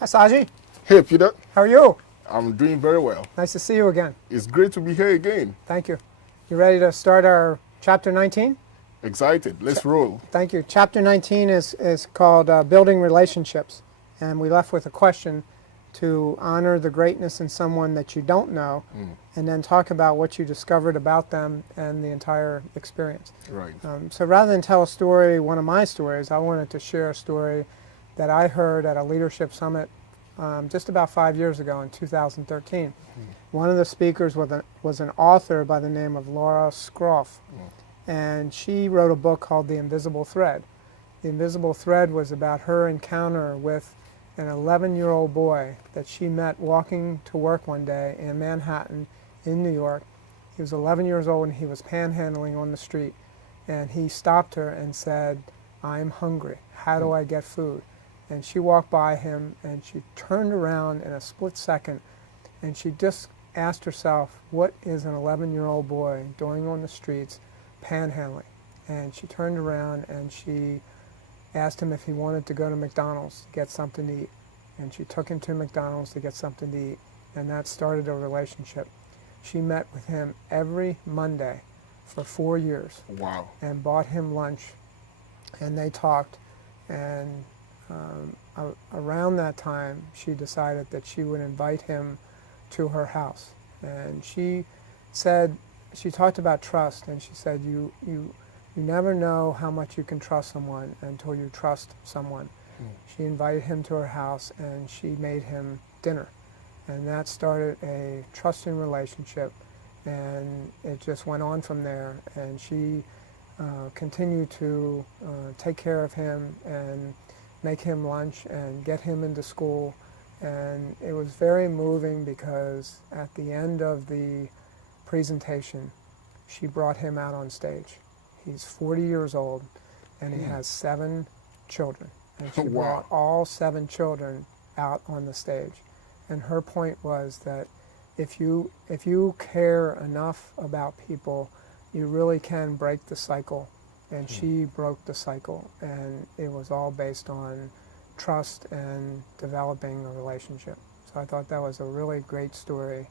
Hi, Saji. Hey, Peter. How are you? I'm doing very well. Nice to see you again. It's great to be here again. Thank you. You ready to start our chapter 19? Excited. Let's roll. Thank you. Chapter 19 is called Building Relationships. And we left with a question to honor the greatness in someone that you don't know, and then talk about what you discovered about them and the entire experience. Right. So rather than tell a story, one of my stories, I wanted to share a story that I heard at a leadership summit just about 5 years ago in 2013. One of the speakers was an author by the name of Laura Scroff, and she wrote a book called The Invisible Thread. The Invisible Thread was about her encounter with an 11-year-old boy that she met walking to work one day in Manhattan in New York. He was 11 years old and he was panhandling on the street, and he stopped her and said, "I'm hungry. How do I get food?" And she walked by him and she turned around in a split second and she just asked herself, what is an 11-year-old boy doing on the streets panhandling? And she turned around and she asked him if he wanted to go to McDonald's to get something to eat. And she took him to McDonald's to get something to eat, and that started a relationship. She met with him every Monday for 4 years. Wow. And bought him lunch, and they talked, and around that time she decided that she would invite him to her house. And she talked about trust, and she said, you never know how much you can trust someone until you trust someone. She invited him to her house and she made him dinner. And that started a trusting relationship, and it just went on from there. And she continued to take care of him and make him lunch and get him into school. And it was very moving because at the end of the presentation, she brought him out on stage. He's 40 years old, and he has 7 children. And she brought all 7 children out on the stage. And her point was that if you care enough about people, you really can break the cycle. And she broke the cycle, and it was all based on trust and developing a relationship. So I thought that was a really great story.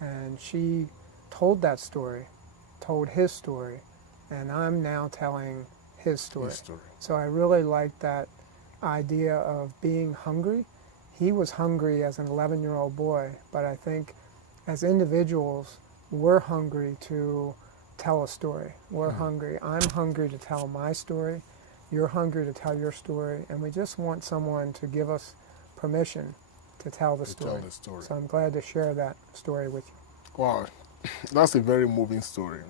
And she told that story, told his story, and I'm now telling his story. So I really liked that idea of being hungry. He was hungry as an 11-year-old boy, but I think as individuals, we're hungry to tell a story. We're hungry. I'm hungry to tell my story. You're hungry to tell your story, and we just want someone to give us permission to tell the story. So I'm glad to share that story with you. Wow, that's a very moving story.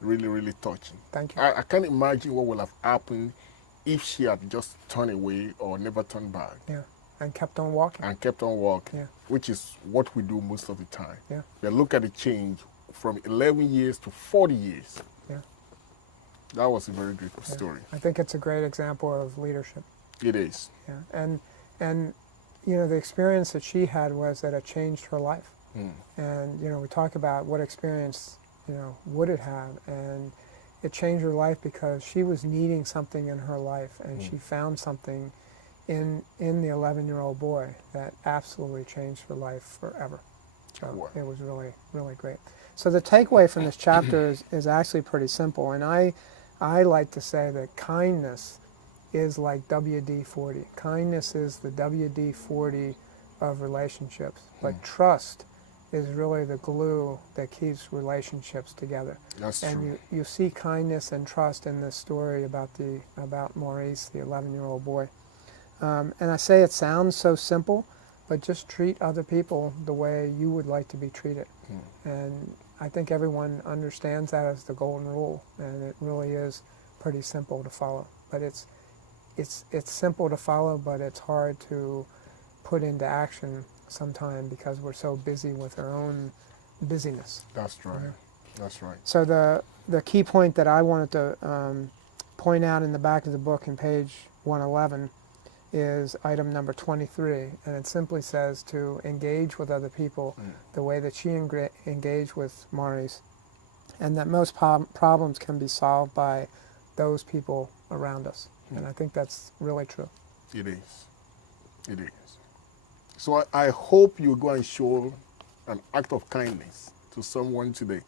Really, really touching. Thank you. I can't imagine what would have happened if she had just turned away or never turned back. Yeah, and kept on walking. And kept on walking, Yeah. which is what we do most of the time. Yeah. We look at the change from 11 years to 40 years. Yeah. That was a very great story. I think it's a great example of leadership. It is. Yeah, and you know, the experience that she had was that it changed her life. And you know, we talk about what experience, you know, would it have, and it changed her life because she was needing something in her life, and she found something in the 11-year-old boy that absolutely changed her life forever. So it was really, really great. So the takeaway from this chapter is actually pretty simple, and I like to say that kindness is like WD-40. Kindness is the WD-40 of relationships, but trust is really the glue that keeps relationships together. That's and true. you see kindness and trust in this story about Maurice, the 11-year-old boy. And I say it sounds so simple, but just treat other people the way you would like to be treated. And I think everyone understands that as the golden rule, and it really is pretty simple to follow. But it's simple to follow, but it's hard to put into action sometimes because we're so busy with our own busyness. That's right. That's right. So the key point that I wanted to point out in the back of the book in page 111 is item number 23, and it simply says to engage with other people the way that she engaged with Maurice, and that most problems can be solved by those people around us. And I think that's really true. It is. It is. So I hope you go and show an act of kindness to someone today.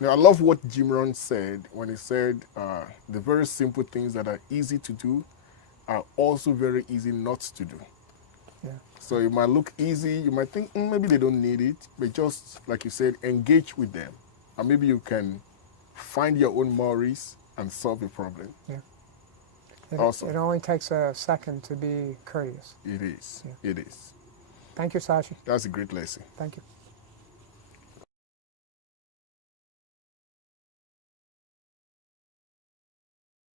Now, I love what Jim Rohn said when he said the very simple things that are easy to do are also very easy not to do. Yeah. So it might look easy. You might think maybe they don't need it, but just like you said, engage with them, and maybe you can find your own worries and solve a problem. Yeah. Awesome. It only takes a second to be courteous. It is. Yeah. It is. Thank you, Sashi. That's a great lesson. Thank you.